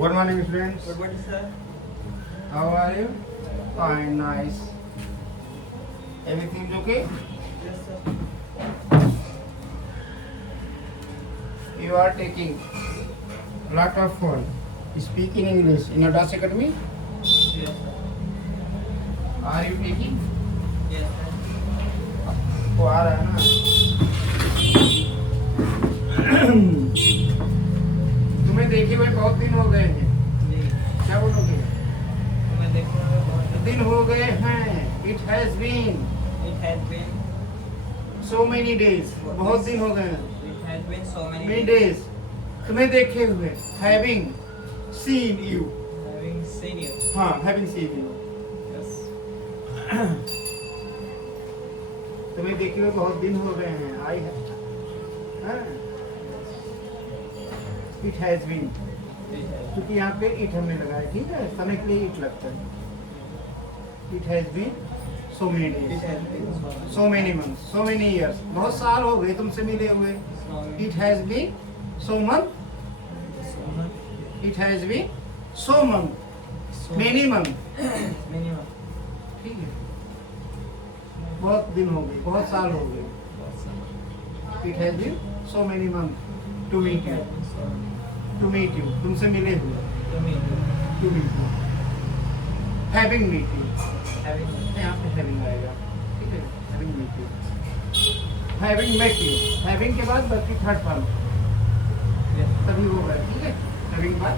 Good morning, students. Good morning, sir. How are you? Fine, nice. Everything okay? Yes, sir. You are taking lot of fun. Speak in English in Adas Academy. Yes, sir. Are you taking? Yes, sir. वो आ रहा है ना? तुम्हें देखे हुए बहुत दिन हो गए हैं. जी, क्या बोलोगे? तो मैं देखूंगा बहुत दिन हो गए हैं. It has been It has been so many days. बहुत दिन हो गए हैं. so many Many days. तुम्हें देखे हुए. Having seen you. having seen you. हाँ, having seen you. Yes. तुम्हें देखे हुए बहुत दिन हो गए हैं. आई है. It has been. It has क्योंकि यहाँ पे इट हमने लगाया, ठीक है, समय के लिए इट लगता है. It has been so many It days, has been so many months, so many years. बहुत साल हो गए तुमसे मिले हुए. It has been so month. It has been so month, many month. minimum. ठीक है. बहुत दिन हो गए, बहुत साल हो गए. It has been so many months to meet you. To meet you. तुमसे मिले हुए. To meet you. To meet you. Having meet you. Having यहाँ पे having आएगा, ठीक है. Having meet you. Having met you. Having के बाद बाकी थर्ड फॉर्म yes. तभी होगा, ठीक है. Having बाद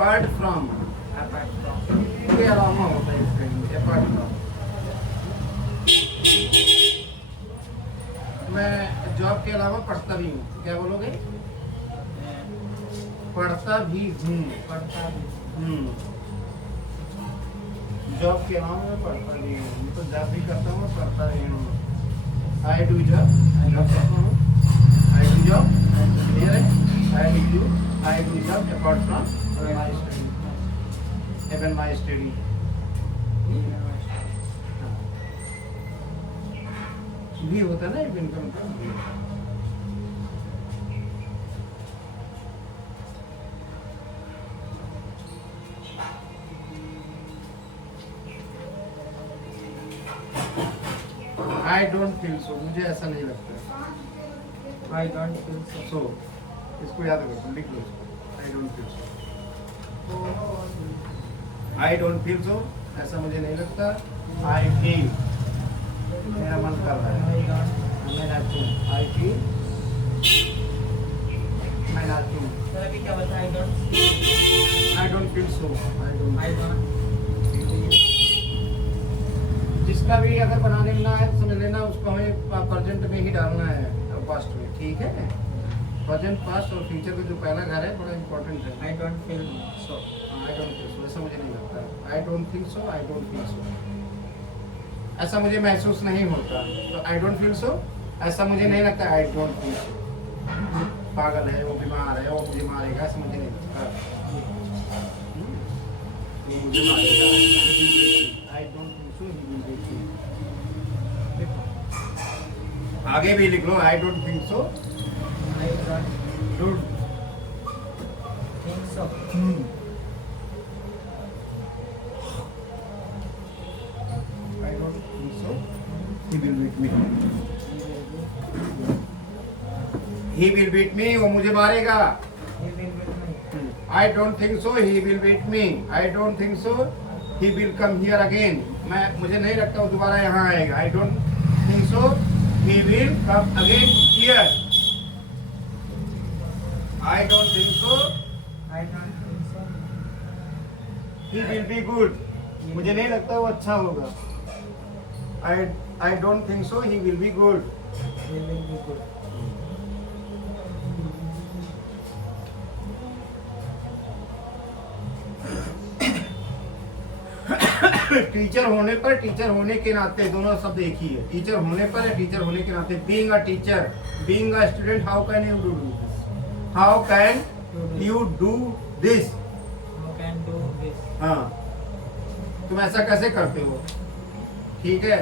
third form. Apart from Apart from. के अलावा होता है इसका ही, apart from. मैं जॉब के अलावा पढ़ता भी हूँ. क्या बोलोगे? पढ़ता भी हूँ. पढ़ता भी. जॉब के अलावा मैं पढ़ता भी हूँ. मैं तो जॉब भी करता हूँ और पढ़ता भी हूँ. I do job. जॉब करता हूँ. I do job. क्लियर है? I do job apart from my study. Even my study. भी होता है ना इवन का मतलब. I don't feel so. मुझे ऐसा नहीं लगता. I don't feel so. सो इसको याद रखो, लिख लो इसको. I don't feel so. I don't feel so. ऐसा मुझे नहीं लगता. I feel. मेरा मन कर रहा है. मैं नाचूं. I feel. मैं नाचूं. सर अभी क्या बता? I don't. I don't feel so. I don't. जिसका भी अगर बनाने में ना है तो समझ लेना उसको हमें प्रेजेंट में ही डालना है, पास्ट में. ठीक है. प्रेजेंट, पास्ट और फ्यूचर का जो पहला घर है बड़ा इंपॉर्टेंट है. I don't feel so. I don't feel so. ऐसा मुझे नहीं लगता. आई don't think so. I don't feel so. ऐसा मुझे महसूस नहीं होता. तो आई डोंट फील सो. ऐसा मुझे नहीं लगता. I don't feel so. पागल है वो, बीमार है वो, मुझे मारेगा, ऐसा मुझे नहीं लगता. वो मुझे मारेगा. I don't think so. He will beat me. आगे भी लिख लो. I don't think so. I don't don't. think so. I don't think so. He will beat me. He will beat me. वो मुझे मारेगा. He will with me. I don't think so. He will beat me. I don't think so. He will come here again. मुझे नहीं लगता वो दोबारा यहाँ आएगा. I don't think so. He will come again here. I don't think so. I don't think so. He will be good. मुझे नहीं लगता वो अच्छा होगा. I don't think so. He will be good. He will be good. Teacher होने के नाते दोनों शब्द एक ही है। टीचर होने पर या टीचर होने के नाते। Being a teacher, being a student, how can you do this? How can you do this? How can do this? हाँ, तुम ऐसा कैसे करते हो? ठीक है।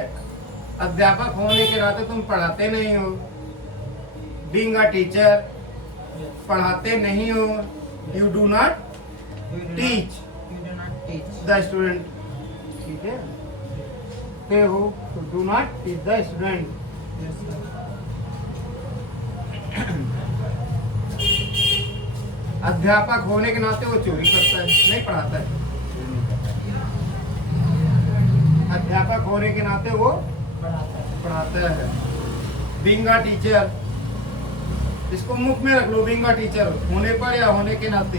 अध्यापक होने के नाते तुम पढ़ाते नहीं हो। Being a teacher, Yes. पढ़ाते नहीं हो। You do not You do teach not, you do not teach. The student. ठीक है, ते हो do not teach the student. Yes, sir. अध्यापक होने के नाते वो चोरी करता है, नहीं पढ़ाता है। अध्यापक होने के नाते वो पढ़ाता है। पढ़ाता है। बीइंग अ टीचर, इसको मुख में रख लो। बीइंग अ टीचर, होने पर या होने के नाते।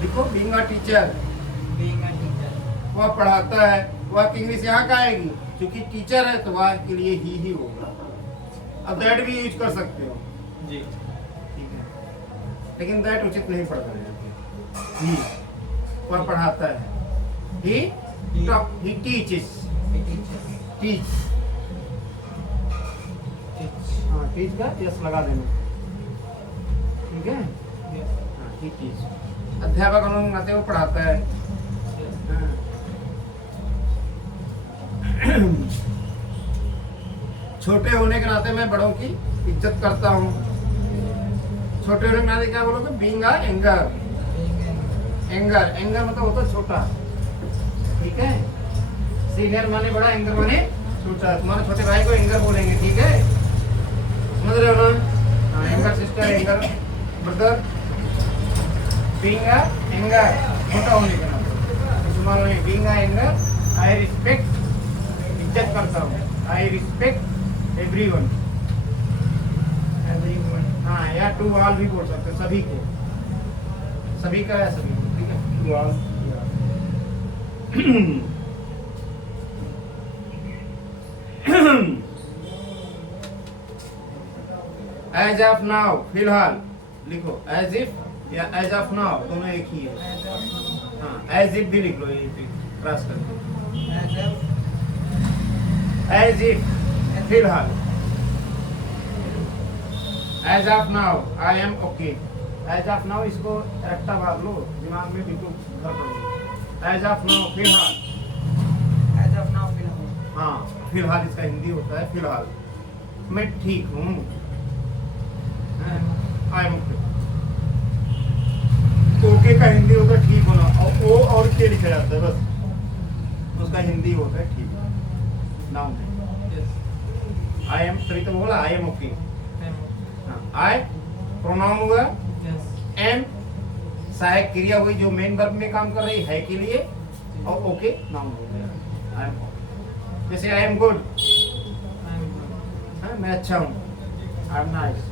देखो, being a teacher, Being a teacher. वह पढ़ाता है। वह की इंग्लिश यहाँ का आएगी, क्योंकि टीचर है तो वह के लिए ही होगा। अब दैट भी यूज कर सकते हो, जी। ठीक है, लेकिन दैट उचित नहीं पड़ता है। ही, वह पढ़ाता है। He teaches, He teaches. Teach, Teach. हाँ, टीच का यस लगा देना, ठीक है। Yes. हाँ, ही टीच। अध्यापक होने के नाते वो पढ़ाता है। Yes. हाँ। छोटे होने के नाते मैं बड़ों की इज्जत करता हूँ। छोटे होने के नाते क्या बोलोगे? Being a anger, Being a anger मतलब होता है छोटा, ठीक है। सीनियर माने बड़ा, एंगर माने छोटा। तुम्हारे छोटे भाई को एंगर बोलेंगे, ठीक है, समझ रहे हो ना? हाँ, anger sister, anger brother. Being a anger, छोटा होने के नाते। तुम्हारे being a anger, I respect, इज्जत करता हूँ। I respect everyone. everyone. हाँ, या टू ऑल भी बोल सकते हो, सभी को। सभी का या सभी को, ठीक है, to all. As of now, फिलहाल लिखो। एज इफ या एज ऑफ नाउ, दोनों एक ही है। As of now. हाँ, एज इफ भी लिख लो, ये पे क्रॉस करके। As of. एज इफ, फिलहाल। As of now, I am okay. As of now, इसको रट्टा मार लो, दिमाग में बिल्कुल घर पड़। एज ऑफ नाउ, फिलहाल। As of now, फिलहाल. हाँ, फिलहाल इसका हिंदी होता है फिलहाल। मैं ठीक हूँ, आई एम ओके। ओके का हिंदी होता है ठीक होना, और ओ और के लिखा जाता है बस, उसका हिंदी होता है ठीक। नाउन है। Yes. आई एम, तभी तो बोला आई am okay. I'm. I pronoun हुआ, Yes. एम सहायक क्रिया हुई जो मेन वर्ब में काम कर रही है के लिए, और ओके नाउन हो गया। आई एम, जैसे I am good, I'm good. मैं अच्छा हूँ। I M nice.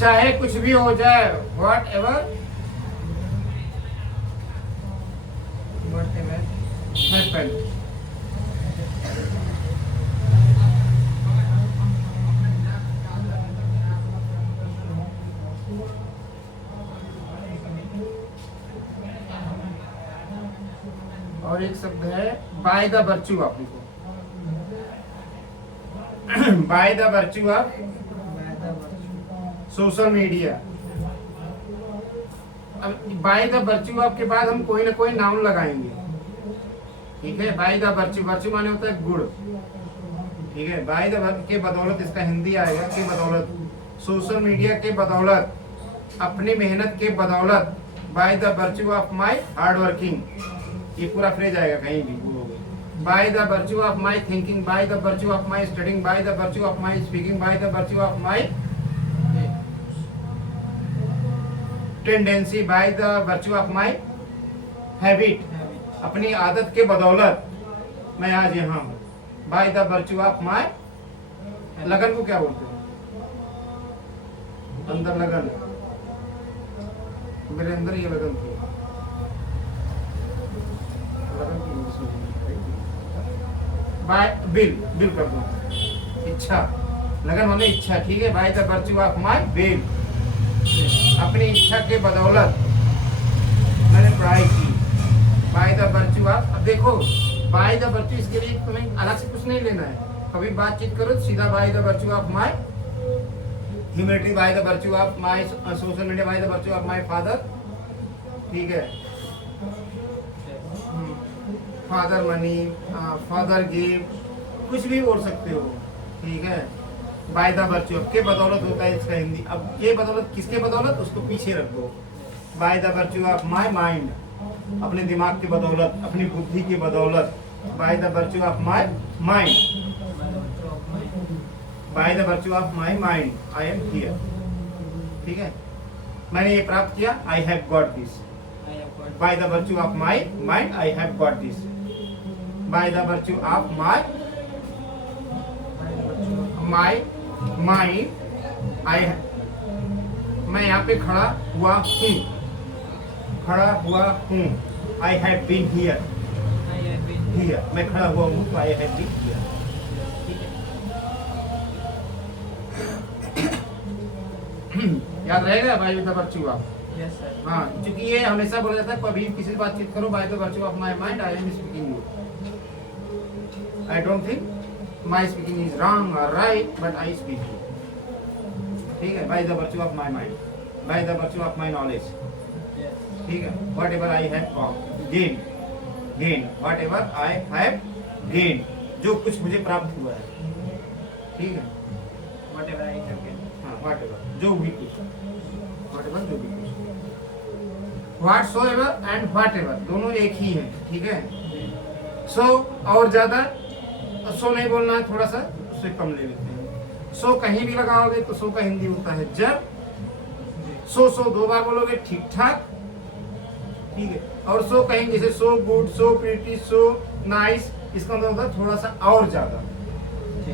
चाहे कुछ भी हो जाए, व्हाट एवर Whatever. हैपन। और एक शब्द है बाय द वर्च्यू ऑफ, लिखो। Bye the virtue of By the virtue. Social media. अब बाय द वर्च्यू ऑफ के बाद हम कोई ना कोई नाउन लगाएंगे, ठीक है। बाय द वर्च्यू, वर्च्यू माने होता है गुण, ठीक है। बाय द के बदौलत, इसका हिंदी आएगा के बदौलत, सोशल मीडिया के बदौलत, अपनी मेहनत के बदौलत, bye the virtue of my hard working, ये पूरा फ्रेज आएगा कहीं भी बोलोगे। Bye the virtue of my thinking, bye the virtue of my studying, bye the virtue of my speaking, bye the virtue of my tendency, bye the virtue of my habit, Habit. अपनी आदत के बदौलत मैं आज यहाँ हूँ। By the virtue of my, लगन को क्या बोलते हो? अंदर लगन, मेरे अंदर ये लगन थी। लगन की इंग्लिश में बाय बिल, बिल कर दो, इच्छा। लगन माने इच्छा, ठीक है। By the virtue of my bill, अपनी इच्छा के बदौलत मैंने पढ़ाई की। अब देखो बाय द वर्च्यू, इसके लिए तुम्हें अलग से कुछ नहीं लेना है। कभी बातचीत करो तो सीधा bye the virtue of my humanity, bye the virtue of my social media, bye the virtue of my father, ठीक है, फादर मनी, फादर गिव, कुछ भी बोल सकते हो, ठीक है। बाय द वर्च्यू के बदौलत होता है इसका हिंदी। अब ये बदौलत किसके बदौलत, उसको पीछे रख दो। Bye the virtue of my mind, अपने दिमाग की बदौलत, अपनी बुद्धि की बदौलत। Bye the virtue of my mind, by the virtue of my mind I am here, ठीक है, मैंने ये प्राप्त किया, I have got this. Bye the virtue of my mind I have got this. Bye the virtue of my mind आई, मैं यहाँ पे खड़ा हुआ हूँ, खड़ा हुआ हूँ, I have been here, here मैं खड़ा हुआ हूँ तो आई हैव बीन हियर, ठीक है। याद रहेगा bye the virtue of, yes sir. हाँ, क्योंकि ये हमेशा बोला जाता है कभी किसी से बातचीत करो by the virtue of my mind I am speaking you. I don't think my speaking is wrong और right, but I speak you, ठीक है। By the virtue of my mind, by the virtue of my knowledge, ठीक है। Whatever I have gain, gain whatever I have gain, जो कुछ मुझे प्राप्त हुआ है, ठीक है। Whatever I have gain, हाँ, वट एवर जो भी कुछ, वट एवर जो भी कुछ, what so ever and what ever दोनों एक ही है, ठीक है। सो और ज्यादा, सो नहीं बोलना है, थोड़ा सा उससे कम ले लेते हैं। सो कहीं भी लगाओगे तो सो का हिंदी होता है जब, सो दो बार बोलोगे ठीक ठाक, ठीक है। और सो कहीं जैसे so good, so pretty, so nice, इसका मतलब होता है थोड़ा सा और ज्यादा।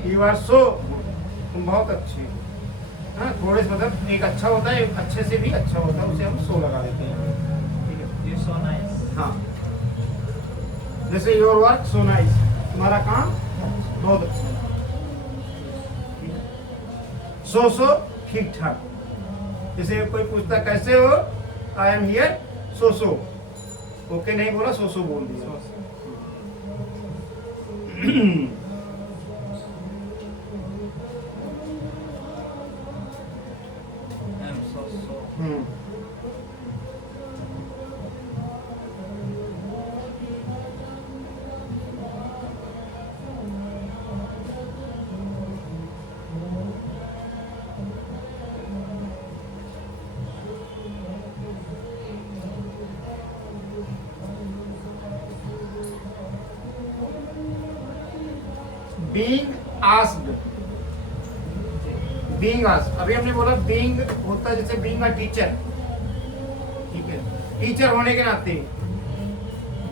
यू आर सो गुड, तुम बहुत अच्छे हो, हाँ, थोड़े से मतलब एक अच्छा होता है, एक अच्छे से भी अच्छा होता है, उसे हम सो लगा देते हैं, ठीक है। यू सो नाइस, हाँ, जैसे योर वर्क सो नाइस, तुम्हारा काम बहुत अच्छा है, सो ठीक ठाक। जैसे कोई पूछता कैसे हो, I am here so, okay नहीं बोला, सो बोल दिया। I am so being asked, being asked, अभी हमने बोला बीइंग होता है जैसे बीइंग अ टीचर, ठीक है। टीचर होने के नाते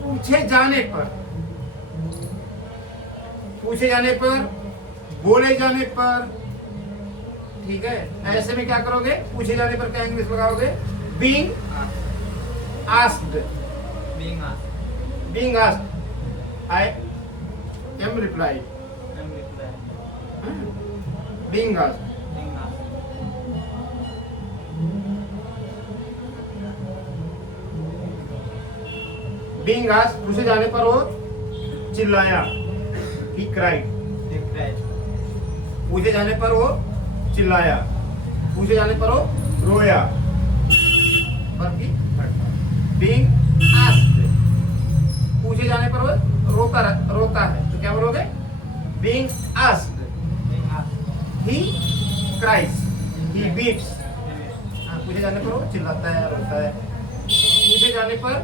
पूछे जाने पर, बोले जाने पर, ठीक है। ऐसे में क्या करोगे, पूछे जाने पर क्या इंग्लिश लगाओगे, being asked, being asked, being asked I am reply, I am reply, being asked, being asked, being asked पूछे जाने पर वो चिल्लाया, he cried, रिप्लाई, पूछे जाने पर वो चिल्लाया, पूछे जाने पर वो रोया, पर ही बीइंग आस्क्ड, पूछे जाने पर वो रोता है, तो क्या बोलोगे, being asked, being asked, he cries, he weeps, हाँ, पूछे जाने पर वो चिल्लाता है, रोता है। पूछे जाने पर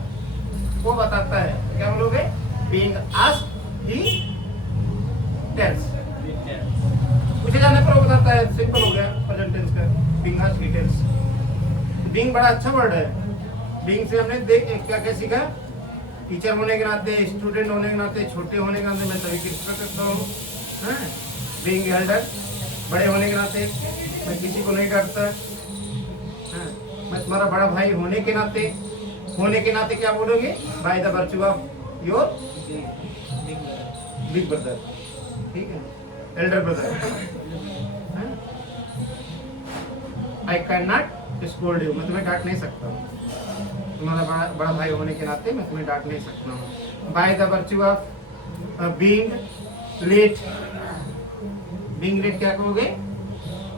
वो बताता है, क्या बोलोगे, बीइंग आस्क्ड he tells, पूछे जाने पर वो बताता है, सिंपल हो गया प्रेजेंट टेंस का, being asked he tells। Being बड़ा अच्छा वर्ड है, बीइंग से हमने देख क्या क्या सीखा, टीचर होने के नाते, स्टूडेंट होने के नाते, छोटे होने के नाते मैं सभी की रिस्पेक्ट करता हूँ, बीइंग एल्डर, बड़े होने के नाते मैं किसी को नहीं डरता, मैं तुम्हारा बड़ा भाई होने के नाते क्या बोलोगे, bye the virtue of your big brother, ठीक है, Elder brother. I can not scold you, मैं तुम्हें डांट नहीं सकता, तुम्हारा बड़ा भाई होने के नाते मैं तुम्हें डांट नहीं सकता हूँ। By the virtue of being late, being late क्या कहोगे?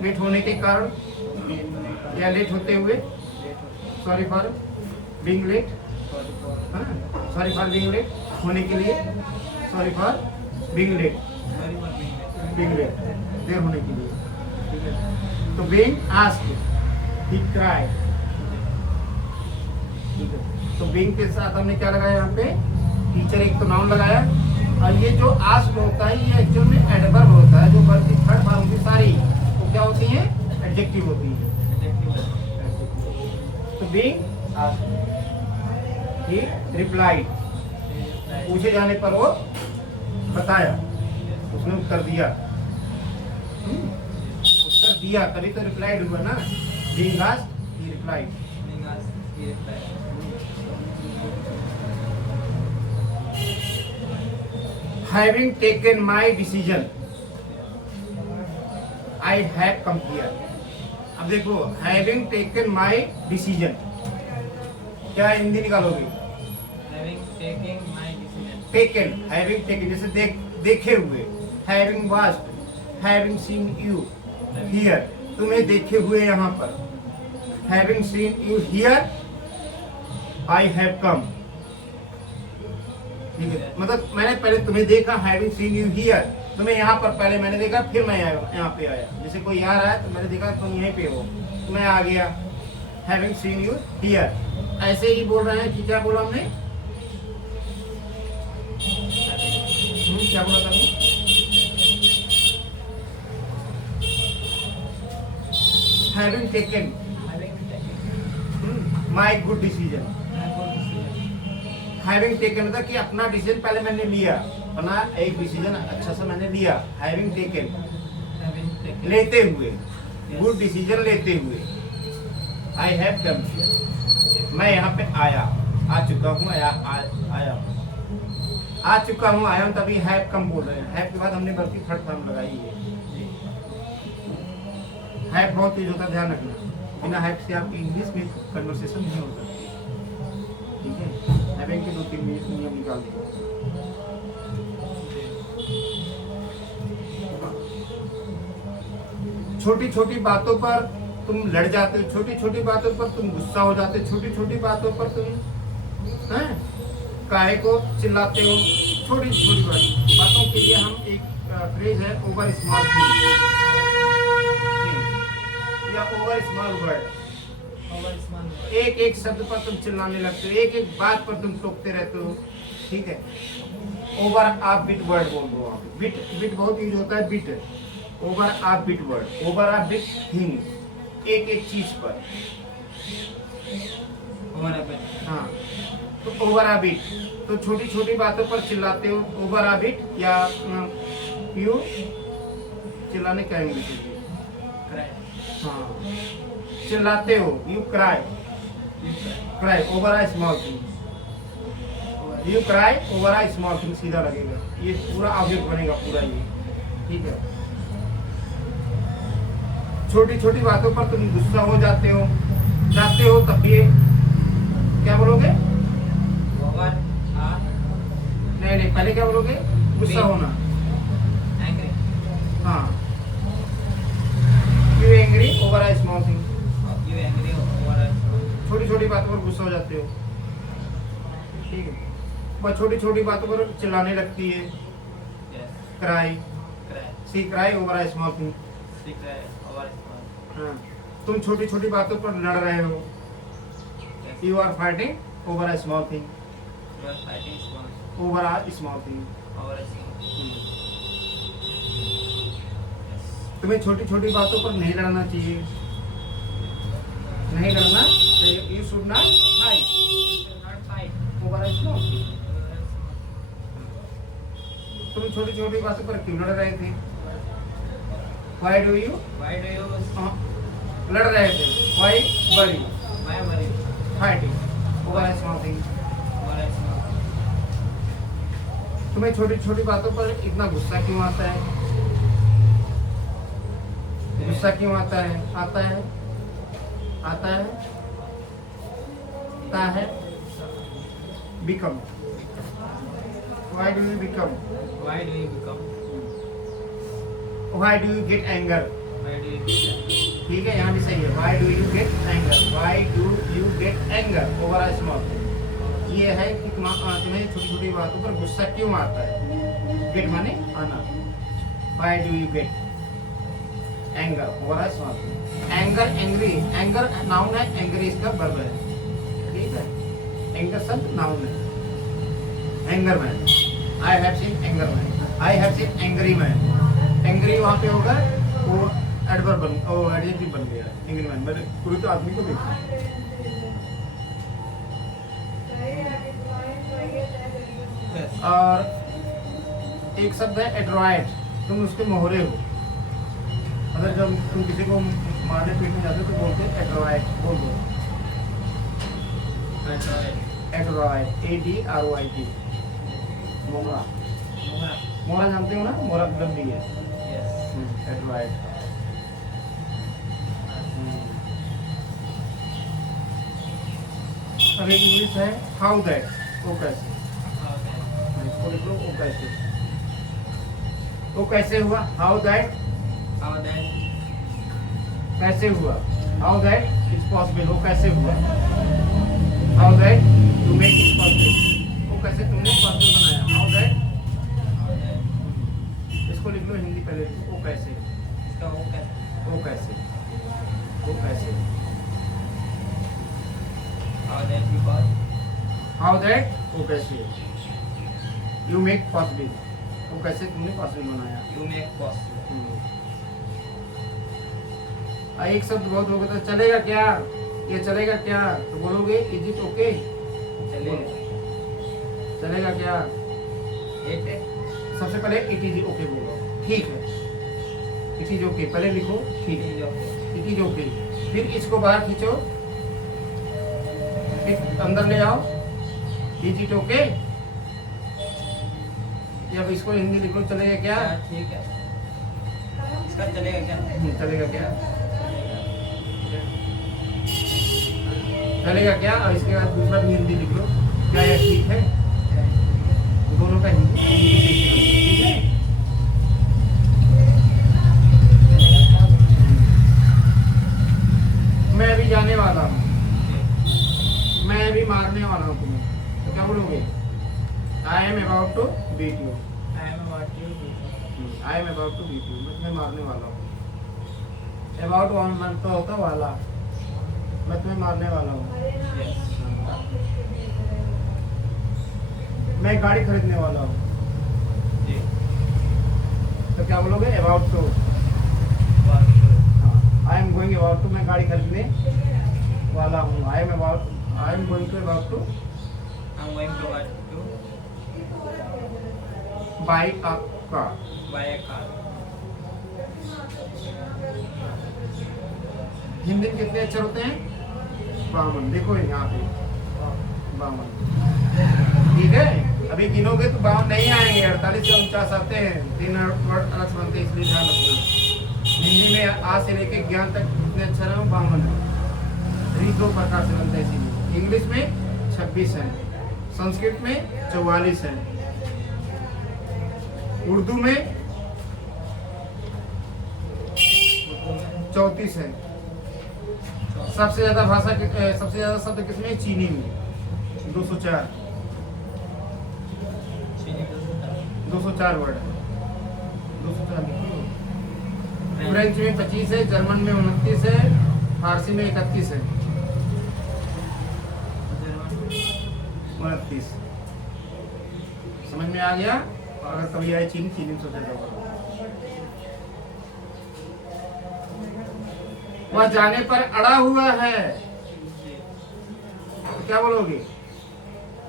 लेट होने के कारण या लेट होते हुए, sorry for being late, sorry for being late, होने के लिए, sorry for being late, being late, देर होने के लिए, ठीक है। तो बीइंग आस्क्ड, ही क्राइड, ठीक है। तो बीइंग के साथ हमने क्या लगाया यहाँ पे? टीचर, एक तो नाउन लगाया, और ये जो आस्क्ड होता है ये एक्चुअल में एडवर्ब होता है। जो वर्ब की थर्ड फॉर्म की सारी वो क्या होती है? एडजेक्टिव होती है। तो बीइंग आस्क्ड, ही रिप्लाइड, पूछे जाने पर वो बताया, उसने उत्तर दिया, उत्तर दिया, तभी तो रिप्लाइड हुआ ना। Being asked, he replied. Having taken my decision, I have come here. अब देखो, having taken my decision, क्या हिंदी निकालोगे? Having taken my decision. Taken, having taken, जैसे देखे हुए, having watched, having seen you here, तुम्हें देखे हुए यहाँ पर, having seen you here, I have come, ठीक है। मतलब मैंने पहले तुम्हें देखा, having seen you here, तुम्हें यहाँ पर पहले मैंने देखा, फिर मैं आया, यहाँ पे आया। जैसे कोई यहाँ रहा है तो मैंने देखा तुम यहीं पे हो, तो मैं आ गया, having seen you here। ऐसे ही बोल रहे हैं कि क्या बोला हमने? क्या बोला था हमने? Having taken my good decision, having taken मतलब कि अपना डिसीजन पहले मैंने लिया, अपना एक डिसीजन अच्छा सा मैंने लिया। हैविंग टेकन, लेते हुए, गुड डिसीजन लेते हुए। आई हैव कम हियर, मैं यहाँ पे आया, आ चुका हूँ, आया आ चुका हूँ, आया हूँ, तभी हैव कम बोल रहे हैं। हैव के बाद हमने बल्कि थर्ड फॉर्म लगाई है। हैव बहुत चीज होता है, ध्यान रखना। बिना हैव से आपकी इंग्लिश में कन्वर्सेशन नहीं हो सकती, ठीक है। हैविंग के 2-3 नियम निकाल दो। छोटी छोटी बातों पर तुम लड़ जाते हो, छोटी छोटी बातों पर तुम गुस्सा हो जाते हो, छोटी छोटी बातों पर तुम काहे को चिल्लाते हो। छोटी छोटी बातों के लिए हम एक फ्रेज है ओवर स्मॉल थिंग या ओवर स्मॉल वर्ड। एक एक शब्द पर तुम चिल्लाने लगते हो, एक एक बात पर तुम टोकते रहते हो, ठीक है। ओवर आ बिट वर्ड बोल दो आप। बिट, बिट बहुत यूज होता है, bit, over a bit word, over a bit thing, एक एक चीज पर। हाँ, तो ओवर आ बिट, तो छोटी छोटी बातों पर चिल्लाते हो, ओवर आ बिट। या यू चिल्लाने क्या इंग्लिश है? हाँ, चिल्लाते हो, you cry, cry over a small thing, you cry over a small thing, सीधा लगेगा, ये पूरा ऑब्जेक्ट बनेगा पूरा ये, ठीक है। छोटी छोटी बातों पर तुम गुस्सा हो जाते हो तब ये क्या बोलोगे? नहीं, पहले क्या बोलोगे? गुस्सा होना। हाँ, you angry over a small thing, छोटी छोटी बातों पर गुस्सा हो जाते हो, ठीक है। वह छोटी छोटी बातों पर चिल्लाने लगती है, cry, see cry over a small thing. हाँ, तुम छोटी छोटी बातों पर लड़ रहे हो, you are fighting over a small thing, over a small thing. तुम्हें छोटी छोटी बातों पर नहीं लड़ना चाहिए, नहीं लड़ना चाहिए, you should not fight over a small thing. तुम छोटी छोटी बातों पर क्यों लड़ रहे थे? Why do you लड़ रहे थे? Why were you fighting over a small thing? तुम्हें छोटी छोटी बातों पर इतना गुस्सा क्यों आता है? गुस्सा क्यों आता है? आता है बनता है become. Why do you become, Why do you become? Why do you get anger. Why do you get angry? ठीक है, यहाँ भी सही है। Why do you get anger, why do you get anger over a small thing. ये है कि तुम्हें छोटी छोटी बातों पर गुस्सा क्यों आता है। गेट माने आना। Why do you get anger over a small thing. Anger, angry, anger noun है, एंग्री इसका वर्ब है। ठीक है, एंगर शब्द नाउन है। Anger man, I have seen anger man, I have seen angry man. Angry वहाँ पे होगा वो एडवर्ब बन, ओ एडजेक्टिव बन गया एंग्री मैन। मैंने पूरे तो आदमी को देखा। Yes. और एक शब्द है एड्रॉइड, तुम उसके मोहरे हो। अगर जब तुम किसी को मारने पीटने जाते हो तो बोलते हैं एड्रॉइड। बोल दो एड्रॉइड, ADROID, मोहरा। Mora. मोहरा जानते हो ना, मोहरा गंदी है। Yes. एड्रॉइड। अब एक इंग्लिश है हाउ दैट, वो कैसे। Okay. इसको लिख लो, वो कैसे। वो कैसे हुआ, हाउ दैट How that? कैसे हुआ। हाउ दैट इज पॉसिबल, वो कैसे हुआ। How that to make it possible, वो कैसे तुमने पॉसिबल बनाया। How that, How that? इसको लिख लो हिंदी पहले लिखो, वो कैसे, इसका वो कैसे? वो कैसे, वो कैसे। How that because? How that वो कैसे, यू मेक पॉसिबल, वो कैसे तुमने पॉसिबल बनाया। You make possible. एक शब्द बहुत होगा तो चलेगा क्या, ये चलेगा क्या, तो बोलोगे इज इट ओके। चलेगा। चलेगा क्या, It है। सबसे पहले इट इज ओके बोलो, ठीक है। इट इज ओके पहले लिखो, ठीक है, It is okay. It is okay. फिर इसको बाहर खींचो, फिर अंदर ले आओ, इज इट ओके। या अब इसको हिंदी लिखो, चलेगा क्या, हाँ, ठीक है। इसका चलेगा क्या? चलेगा क्या, चलेगा क्या। और इसके बाद दूसरा भी हिंदी लिख लो, क्या यह ठीक है। दोनों का हिंदी लिख लो, ठीक है। मैं अभी जाने वाला हूँ, मैं अभी मारने वाला हूँ तुम्हें, तो क्या बोलोगे। I am about to beat you, I am about you. I am about to beat you, मैं तुम्हें मारने वाला हूँ। अबाउट वन मंथ का होता वाला, मैं तुम्हें मारने वाला हूँ। Yes. मैं गाड़ी खरीदने वाला हूँ, जी। तो क्या बोलोगे about to. About you. I am going about to, मैं गाड़ी खरीदने वाला हूँ। I am going to about to I'm going to what to buy a car. buy a car. Hindi में कितने अक्षर होते हैं, 52। देखो यहाँ पे 52, ठीक है। अभी गिनोगे तो 52 नहीं आएंगे, 48 से 49 आते हैं। 3 वर्ड अलग से बनते हैं, इसलिए ध्यान रखना। हिंदी में आ से लेके ज्ञान तक कितने अक्षर हैं, 52 है। 2 प्रकार से बनते हैं इसीलिए। इंग्लिश में 26 है, संस्कृत में 44 है, उर्दू में 34 है। सबसे ज्यादा भाषा सबसे ज्यादा शब्द किसमें, चीनी में 204, 204 वर्ड है। 204 लिखिए। फ्रेंच में 25 है, जर्मन में 29 है, फारसी में 31 है। 29 समझ में आ गया। अगर कभी आए चीनी, चीनी में सोचा जाओ। वह जाने पर अड़ा हुआ है, तो क्या बोलोगे।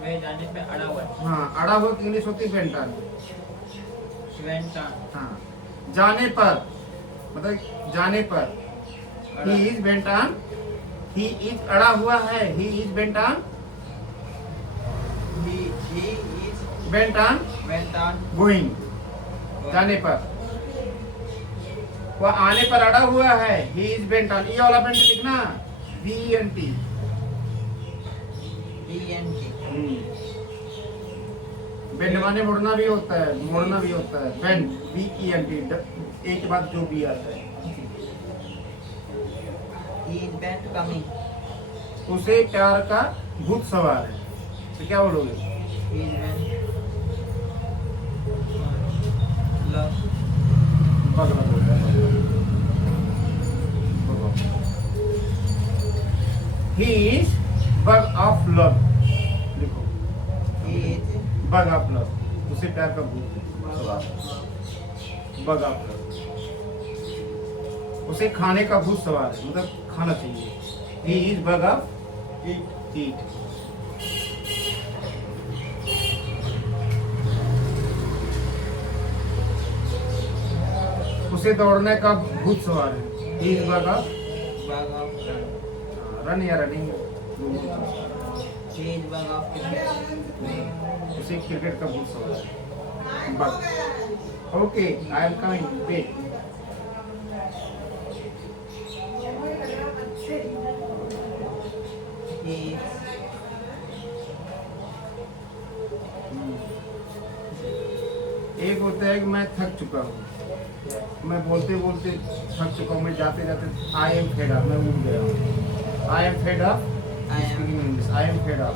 मैं जाने पे अड़ा हुआ है। हाँ, अड़ा हुआ की इंग्लिश होती है बेंटन। Went on. हाँ, जाने पर मतलब जाने पर। He is bent on, he is अड़ा हुआ है, he is bent on, He is bent on went on. Going, जाने पर। वह आने पर अड़ा हुआ है, ही इज बेंट ऑन। ये वाला बेंट लिखना, BENT। BNT बेंड माने मुड़ना भी होता है, मोड़ना भी होता है। बेंड BENT, एक बाद जो भी आता है। he is bent coming उसे प्यार का भूत सवार है, तो क्या बोलोगे? he is bent love भगवा बोलता है। He is bug of love, लिखो he is bug of love, उसे प्यार का भूत सवार, bug of love, उसे खाने का भूत सवार है, मतलब खाना चाहिए। He is bug of eat। उसे दौड़ने का भूत सवार है। He is bug of bug of run run या running, he is bug of cricket उसे क्रिकेट का भूत सवार है। Bug. Okay, I am coming, wait. he is एक होता है कि मैं थक चुका हूँ, मैं बोलते बोलते थक चुका हूँ, मैं जाते जाते आई एम फेड अप, मैं उब गया हूँ। I am fed up, I am speaking English, I am fed up.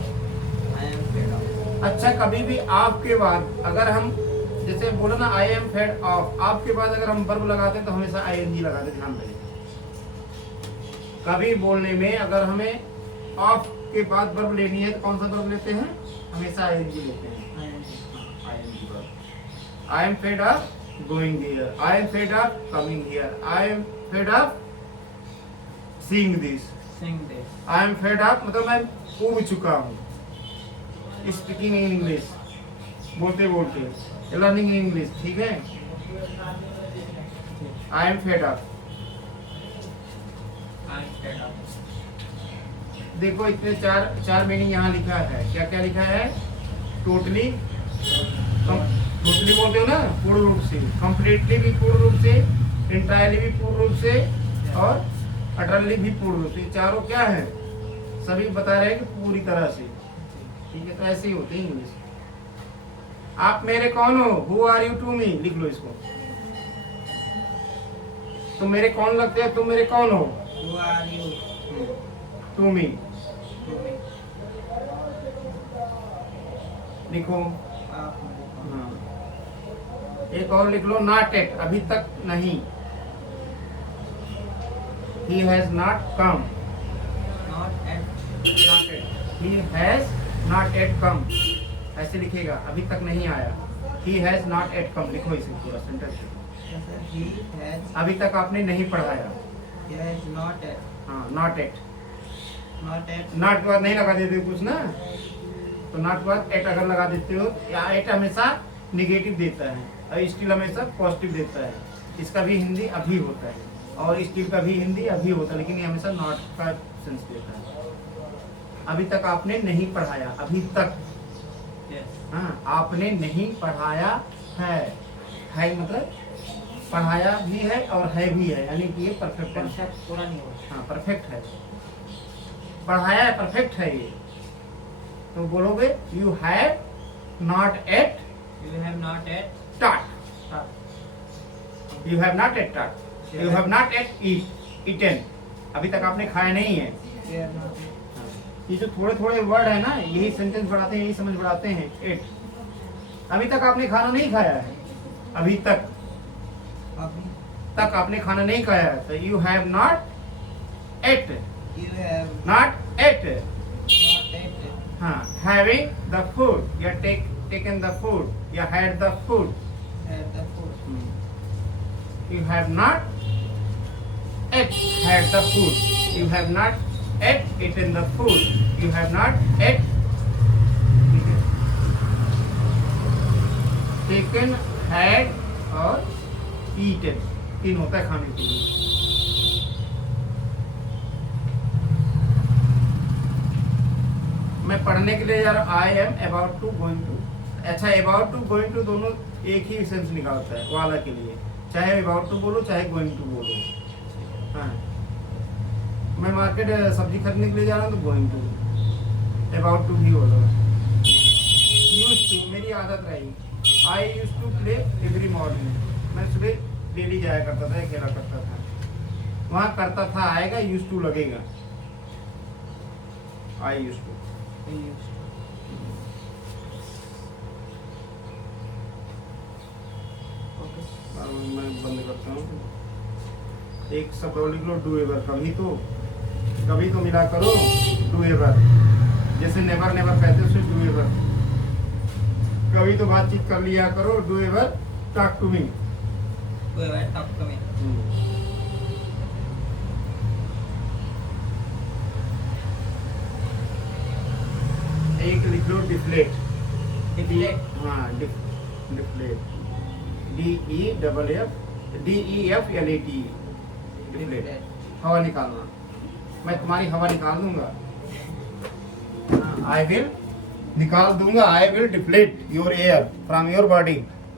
I am fed up अच्छा, कभी भी आपके बाद अगर हम जैसे बोलो ना आई एम फेड ऑफ, आपके बाद अगर हम वर्ब लगाते हैं तो हमेशा ING लगाते, ध्यान रहे। कभी बोलने में अगर हमें ऑफ के बाद वर्ब लेनी है तो कौन सा वर्ब लेते हैं? हमेशा ING लेते हैं। I am fed up going here. I am fed up coming here. I am fed up seeing this. sing this I am fed up मतलब मैं ऊब चुका हूँ। Speaking in English, बोलते बोलते, learning English, ठीक है? I am fed up। I am fed up देखो इतने चार मीनिंग यहाँ लिखा है। क्या क्या लिखा है? टोटली, टोटली बोलते हो ना पूर्ण रूप से, कंप्लीटली भी पूर्ण रूप से, इंटायरली भी पूर्ण रूप से, और अटरली भी पूर्ण रूप से। ये चारों क्या है? सभी बता रहे हैं कि पूरी तरह से, ठीक है? तो ऐसे ही होते हैं इंग्लिश। आप मेरे कौन हो? Who are you to me, लिख लो इसको। तुम मेरे कौन लगते हैं? तुम मेरे कौन हो? who are you टू मी, to me लिखो। आप हाँ। एक और लिख लो, नॉट एट, अभी तक नहीं। He has not come, not at not yet. He has not yet come, ऐसे लिखेगा, अभी तक नहीं आया। He has not yet come, लिखो इसे पूरा सेंटेंस। he has अभी तक आपने नहीं पढ़ाया। he has not at हाँ, not yet। not at not के बाद नहीं लगा देते हो कुछ ना, तो नॉट के बाद एट अगर लगा देते हो, या एट हमेशा निगेटिव देता है और स्टिल हमेशा पॉजिटिव देता है। इसका भी हिंदी अभी होता है और स्टिल का भी हिंदी अभी होता है, लेकिन ये हमेशा नॉट का सेंस देता है। अभी तक आपने नहीं पढ़ाया, अभी तक, yes हाँ, आपने नहीं पढ़ाया है। है मतलब पढ़ाया भी है और है भी है, यानी कि ये परफेक्ट है। perfect पूरा नहीं हुआ हाँ, परफेक्ट है। पढ़ाया है, परफेक्ट है ये। तो बोलोगे you have not at you have not at taught, start you have not at taught, you have not at eaten, अभी तक आपने खाया नहीं है। you have not at ये जो थोड़े थोड़े वर्ड है ना, यही सेंटेंस बढ़ाते हैं, यही समझ बढ़ाते हैं। एट, अभी तक आपने खाना नहीं खाया है, अभी तक अभी आपने खाना नहीं खाया है, तो you have not at, you have not at, not at हाँ, हैविंग द फूड, या टेकन द फूड, या had the food. had the food You have not yet had the food. You have not yet eaten the food. You have not yet taken, had और eaten, तीन होता है खाने के लिए। मैं पढ़ने के लिए यार I am about to going to, अच्छा अबाउट टू गोइंग टू दोनों एक ही सेंस निकालता है वाला के लिए, चाहे अबाउट टू बोलो चाहे गोइंग टू बोलो। हाँ, मैं मार्केट सब्जी खरीदने के लिए जा रहा हूँ तो गोइंग टू, अबाउट टू भी बोलो। यूज टू मेरी आदत रही। I use to play every morning, मैं सुबह डेली जाया करता था, खेला करता था। वहाँ करता था आएगा, यूज टू लगेगा। I use to. I used to. Okay. मैं बंद करता हूँ। एक शब्द और लिख लो, डू एवर। कभी तो मिला करो डू एवर, जैसे नेवर नेवर कहते उसे डू एवर। कभी तो बातचीत कर लिया करो, whoever talk to me. Whoever talk to me. एक लिख लो डिफ्लेट। Deflate. हाँ डिफ्लेट, DEFFLAT। डिफ्लेट हवा निकालना। मैं तुम्हारी हवा निकाल दूंगा। आई विल निकाल दूंगा। I will deflate your air from your body.